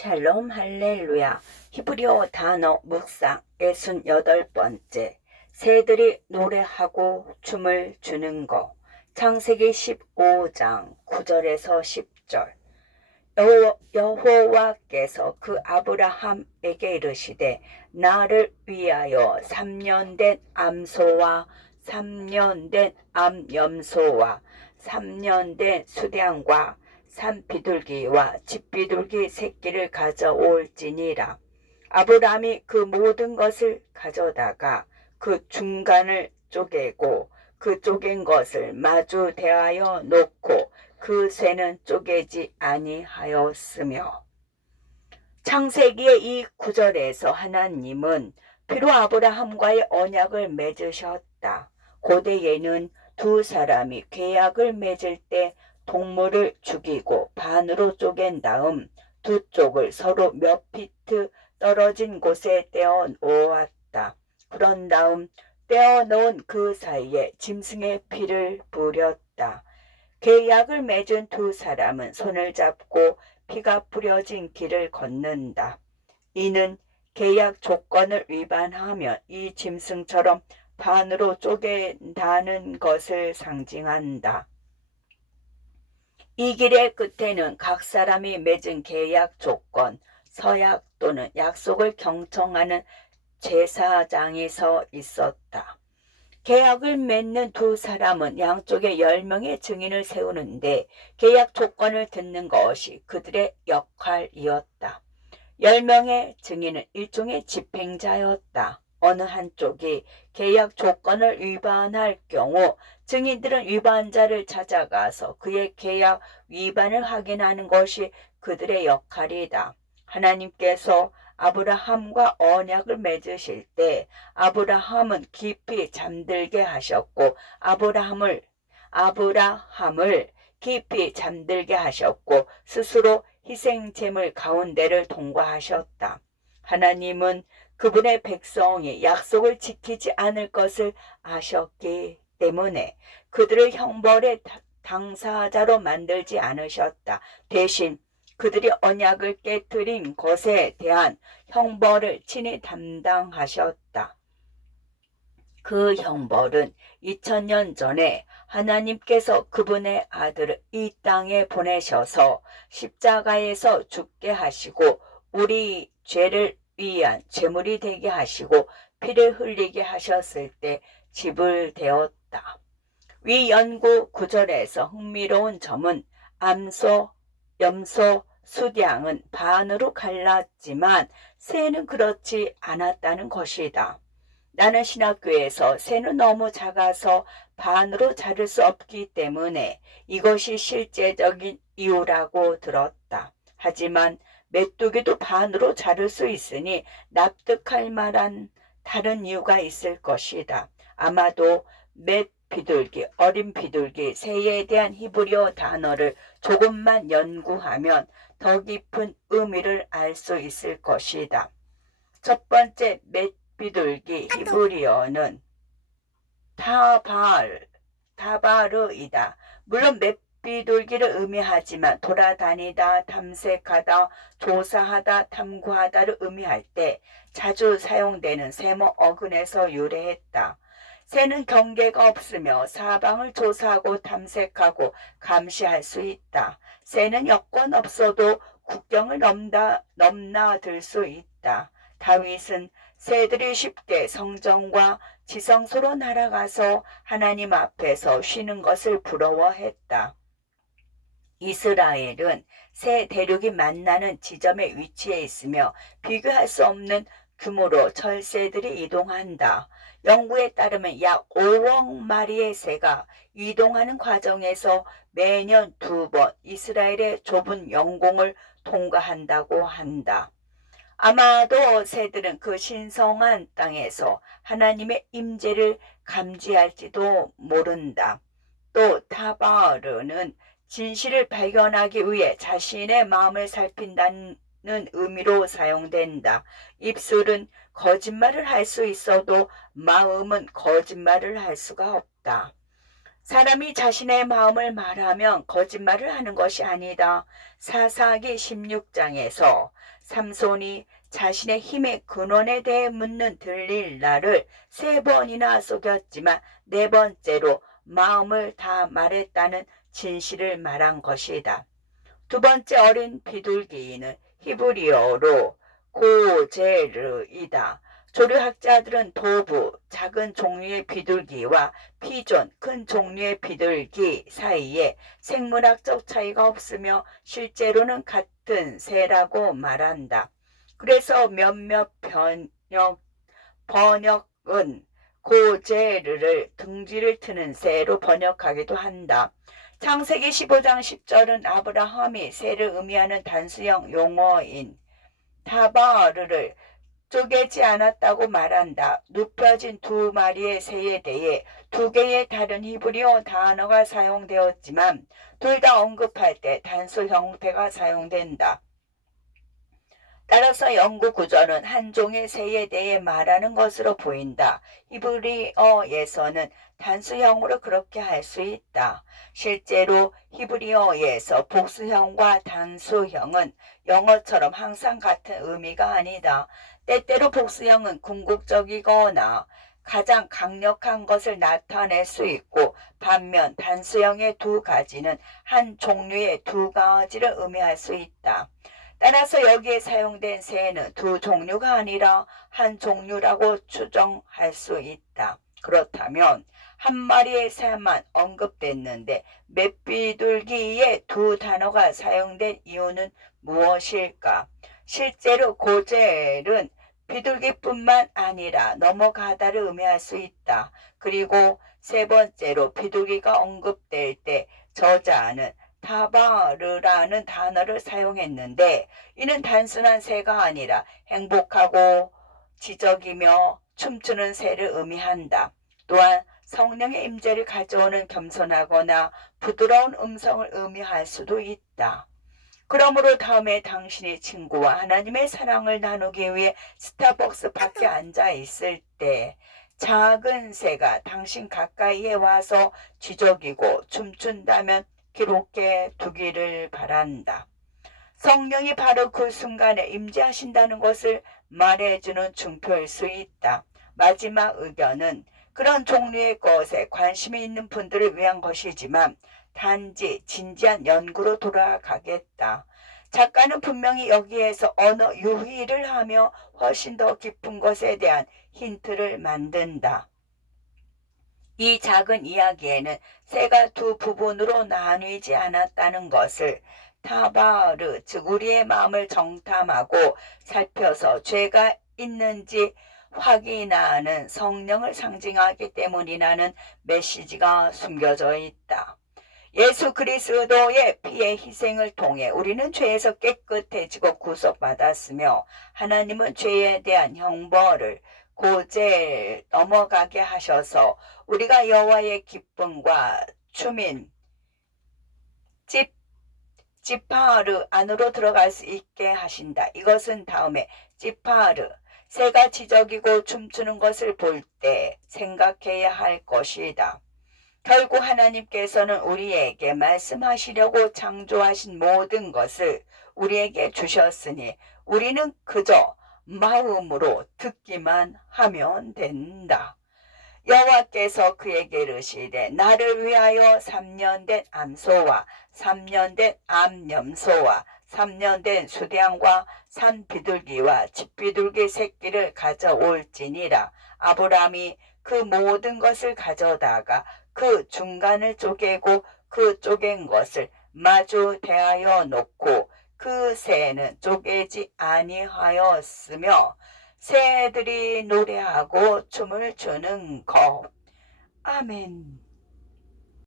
샬롬 할렐루야. 히브리어 단어 묵상 68번째. 새들이 노래하고 춤을 추는 거. 창세기 15장 9절에서 10절. 여호와께서 그 아브라함에게 이르시되 나를 위하여 3년 된 암소와 3년 된 암염소와 3년 된 수량과 산비둘기와 집비둘기 새끼를 가져올지니라. 아브라함이 그 모든 것을 가져다가 그 중간을 쪼개고 그 쪼갠 것을 마주 대하여 놓고 그 쇠는 쪼개지 아니하였으며. 창세기의 이 구절에서 하나님은 피로 아브라함과의 언약을 맺으셨다. 고대에는 두 사람이 계약을 맺을 때 동물을 죽이고 반으로 쪼갠 다음 두 쪽을 서로 몇 피트 떨어진 곳에 떼어 놓았다. 그런 다음 떼어 놓은 그 사이에 짐승의 피를 뿌렸다. 계약을 맺은 두 사람은 손을 잡고 피가 뿌려진 길을 걷는다. 이는 계약 조건을 위반하면 이 짐승처럼 반으로 쪼갠다는 것을 상징한다. 이 길의 끝에는 각 사람이 맺은 계약 조건, 서약 또는 약속을 경청하는 제사장이 서 있었다. 계약을 맺는 두 사람은 양쪽에 10명의 증인을 세우는데 계약 조건을 듣는 것이 그들의 역할이었다. 10명의 증인은 일종의 집행자였다. 어느 한쪽이 계약 조건을 위반할 경우 증인들은 위반자를 찾아가서 그의 계약 위반을 확인하는 것이 그들의 역할이다. 하나님께서 아브라함과 언약을 맺으실 때 아브라함은 깊이 잠들게 하셨고 아브라함을 깊이 잠들게 하셨고 스스로 희생제물 가운데를 통과하셨다. 하나님은 그분의 백성이 약속을 지키지 않을 것을 아셨기 때문에 그들을 형벌의 당사자로 만들지 않으셨다. 대신 그들이 언약을 깨뜨린 것에 대한 형벌을 친히 담당하셨다. 그 형벌은 2000년 전에 하나님께서 그분의 아들을 이 땅에 보내셔서 십자가에서 죽게 하시고 우리 죄를 위한 제물이 되게 하시고 피를 흘리게 하셨을 때 지불되었다. 위 연구 구절에서 흥미로운 점은 암소, 염소, 수량은 반으로 갈랐지만 새는 그렇지 않았다는 것이다. 나는 신학교에서 새는 너무 작아서 반으로 자를 수 없기 때문에 이것이 실제적인 이유라고 들었다. 하지만 메뚜기도 반으로 자를 수 있으니 납득할 만한 다른 이유가 있을 것이다. 아마도 비둘기, 어린 비둘기, 새에 대한 히브리어 단어를 조금만 연구하면 더 깊은 의미를 알 수 있을 것이다. 첫 번째 비둘기 히브리어는 타바르이다. 물론 맷비둘기를 의미하지만 돌아다니다, 탐색하다, 조사하다, 탐구하다를 의미할 때 자주 사용되는 세모 어근에서 유래했다. 새는 경계가 없으며 사방을 조사하고 탐색하고 감시할 수 있다. 새는 여건 없어도 국경을 넘나들 수 있다. 다윗은 새들이 쉽게 성전과 지성소로 날아가서 하나님 앞에서 쉬는 것을 부러워했다. 이스라엘은 새 대륙이 만나는 지점에 위치해 있으며 비교할 수 없는 규모로 철새들이 이동한다. 연구에 따르면 약 5억 마리의 새가 이동하는 과정에서 매년 2번 이스라엘의 좁은 영공을 통과한다고 한다. 아마도 새들은 그 신성한 땅에서 하나님의 임재를 감지할지도 모른다. 또 타바르는 진실을 발견하기 위해 자신의 마음을 살핀다는 의미로 사용된다. 입술은 거짓말을 할 수 있어도 마음은 거짓말을 할 수가 없다. 사람이 자신의 마음을 말하면 거짓말을 하는 것이 아니다. 사사기 16장에서 삼손이 자신의 힘의 근원에 대해 묻는 들릴라를 3번이나 속였지만 4번째로 마음을 다 말했다는 진실을 말한 것이다. 두 번째 어린 비둘기는 히브리어로 고제르이다. 조류학자들은 도부, 작은 종류의 비둘기와 피존, 큰 종류의 비둘기 사이에 생물학적 차이가 없으며 실제로는 같은 새라고 말한다. 그래서 몇몇 번역은 고제르를 둥지를 트는 새로 번역하기도 한다. 창세기 15장 10절은 아브라함이 새를 의미하는 단수형 용어인 타바르를 쪼개지 않았다고 말한다. 눕혀진 2마리의 새에 대해 2개의 다른 히브리어 단어가 사용되었지만 둘 다 언급할 때 단수 형태가 사용된다. 따라서 영구 구절은 한 종의 새에 대해 말하는 것으로 보인다. 히브리어에서는 단수형으로 그렇게 할 수 있다. 실제로 히브리어에서 복수형과 단수형은 영어처럼 항상 같은 의미가 아니다. 때때로 복수형은 궁극적이거나 가장 강력한 것을 나타낼 수 있고 반면 단수형의 2가지는 한 종류의 2가지를 의미할 수 있다. 따라서 여기에 사용된 새는 2 종류가 아니라 한 종류라고 추정할 수 있다. 그렇다면 한 마리의 새만 언급됐는데 맷비둘기에 2 단어가 사용된 이유는 무엇일까? 실제로 고젤은 비둘기뿐만 아니라 넘어가다를 의미할 수 있다. 그리고 3번째로 비둘기가 언급될 때 저자는 타바르라는 단어를 사용했는데 이는 단순한 새가 아니라 행복하고 지적이며 춤추는 새를 의미한다. 또한 성령의 임재를 가져오는 겸손하거나 부드러운 음성을 의미할 수도 있다. 그러므로 다음에 당신의 친구와 하나님의 사랑을 나누기 위해 스타벅스 밖에 앉아 있을 때 작은 새가 당신 가까이에 와서 지저귀고 춤춘다면 기록해 두기를 바란다. 성령이 바로 그 순간에 임재하신다는 것을 말해주는 증표일 수 있다. 마지막 의견은 그런 종류의 것에 관심이 있는 분들을 위한 것이지만 단지 진지한 연구로 돌아가겠다. 작가는 분명히 여기에서 언어 유희를 하며 훨씬 더 깊은 것에 대한 힌트를 만든다. 이 작은 이야기에는 새가 2 부분으로 나뉘지 않았다는 것을 타바르, 즉 우리의 마음을 정탐하고 살펴서 죄가 있는지 확인하는 성령을 상징하기 때문이라는 메시지가 숨겨져 있다. 예수 그리스도의 피의 희생을 통해 우리는 죄에서 깨끗해지고 구속받았으며 하나님은 죄에 대한 형벌을 고제 넘어가게 하셔서 우리가 여호와의 기쁨과 춤인 지파르 안으로 들어갈 수 있게 하신다. 이것은 다음에 지파르 새가 지저귀고 춤추는 것을 볼 때 생각해야 할 것이다. 결국 하나님께서는 우리에게 말씀하시려고 창조하신 모든 것을 우리에게 주셨으니 우리는 그저 마음으로 듣기만 하면 된다. 여호와께서 그에게 이르시되 나를 위하여 3년 된 암소와 3년 된 암염소와 3년 된 수량과 산비둘기와 집비둘기 새끼를 가져올지니라. 아브라함이 그 모든 것을 가져다가 그 중간을 쪼개고 그 쪼갠 것을 마주 대하여 놓고 그 새는 쪼개지 아니하였으며 새들이 노래하고 춤을 추는 것. 아멘.